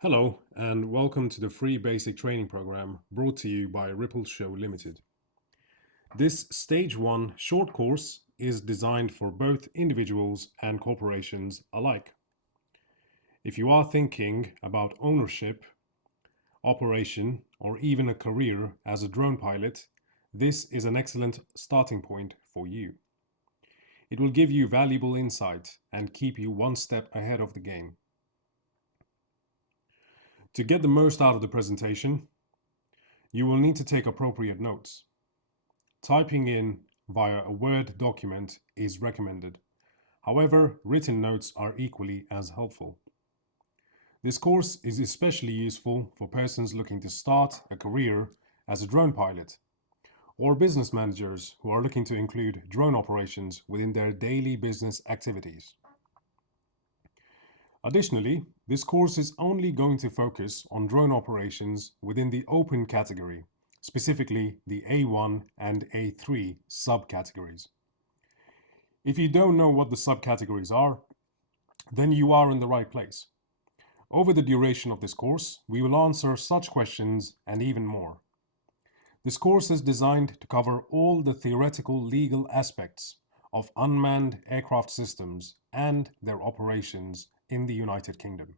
Hello, and welcome to the free basic training program brought to you by Ripple Show Limited. This Stage 1 short course is designed for both individuals and corporations alike. If you are thinking about ownership, operation, or even a career as a drone pilot, this is an excellent starting point for you. It will give you valuable insight and keep you one step ahead of the game. To get the most out of the presentation, you will need to take appropriate notes. Typing in via a Word document is recommended. However, written notes are equally as helpful. This course is especially useful for persons looking to start a career as a drone pilot, or business managers who are looking to include drone operations within their daily business activities. Additionally, this course is only going to focus on drone operations within the open category, specifically the A1 and A3 subcategories. If you don't know what the subcategories are, then you are in the right place. Over the duration of this course, we will answer such questions and even more. This course is designed to cover all the theoretical legal aspects of unmanned aircraft systems and their operations in the United Kingdom.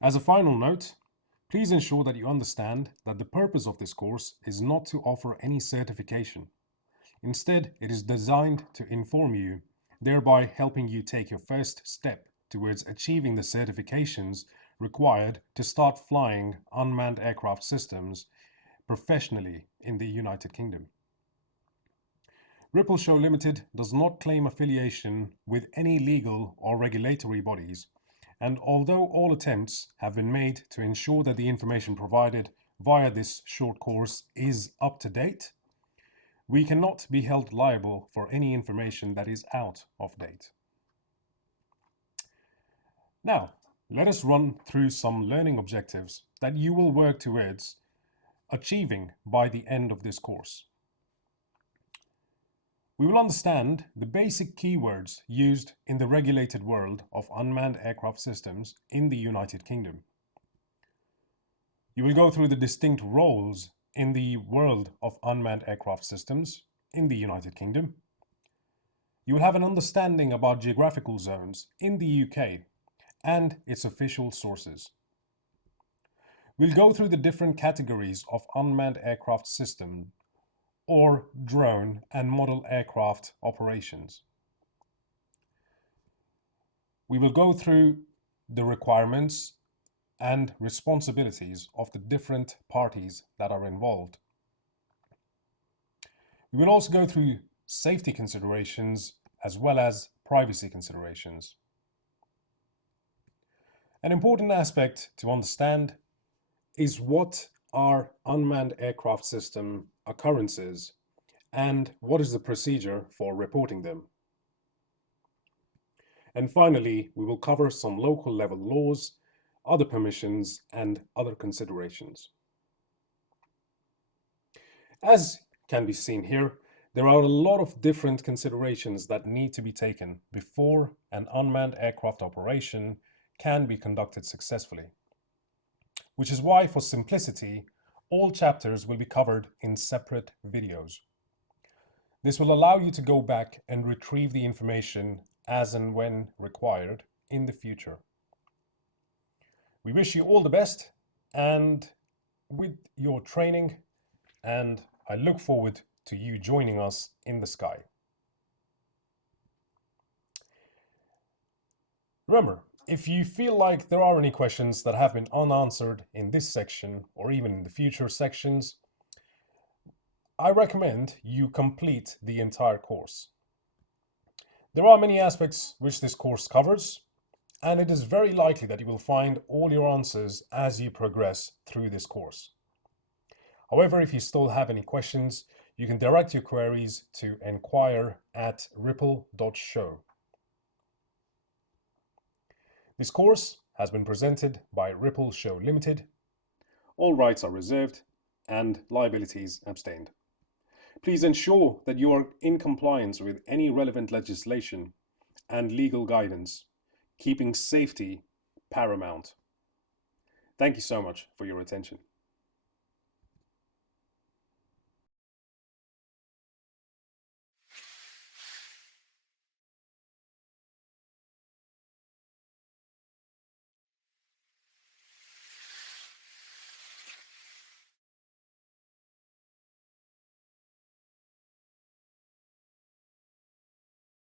As a final note, please ensure that you understand that the purpose of this course is not to offer any certification. Instead, it is designed to inform you, thereby helping you take your first step towards achieving the certifications required to start flying unmanned aircraft systems professionally in the United Kingdom. Ripple Show Limited does not claim affiliation with any legal or regulatory bodies, and although all attempts have been made to ensure that the information provided via this short course is up to date, we cannot be held liable for any information that is out of date. Now, let us run through some learning objectives that you will work towards achieving by the end of this course. We will understand the basic keywords used in the regulated world of unmanned aircraft systems in the United Kingdom. You will go through the distinct roles in the world of unmanned aircraft systems in the United Kingdom. You will have an understanding about geographical zones in the UK and its official sources. We'll go through the different categories of unmanned aircraft system or drone and model aircraft operations. We will go through the requirements and responsibilities of the different parties that are involved. We will also go through safety considerations as well as privacy considerations. An important aspect to understand is what are unmanned aircraft system occurrences and what is the procedure for reporting them. And finally, we will cover some local level laws, other permissions, and other considerations. As can be seen here, there are a lot of different considerations that need to be taken before an unmanned aircraft operation can be conducted successfully, which is why, for simplicity, all chapters will be covered in separate videos. This will allow you to go back and retrieve the information as and when required in the future. We wish you all the best and with your training, and I look forward to you joining us in the sky. Remember, if you feel like there are any questions that have been unanswered in this section or even in the future sections, I recommend you complete the entire course. There are many aspects which this course covers, and it is very likely that you will find all your answers as you progress through this course. However, if you still have any questions, you can direct your queries to enquire@ripple.show. This course has been presented by Ripple Show Limited. All rights are reserved and liabilities abstained. Please ensure that you are in compliance with any relevant legislation and legal guidance, keeping safety paramount. Thank you so much for your attention.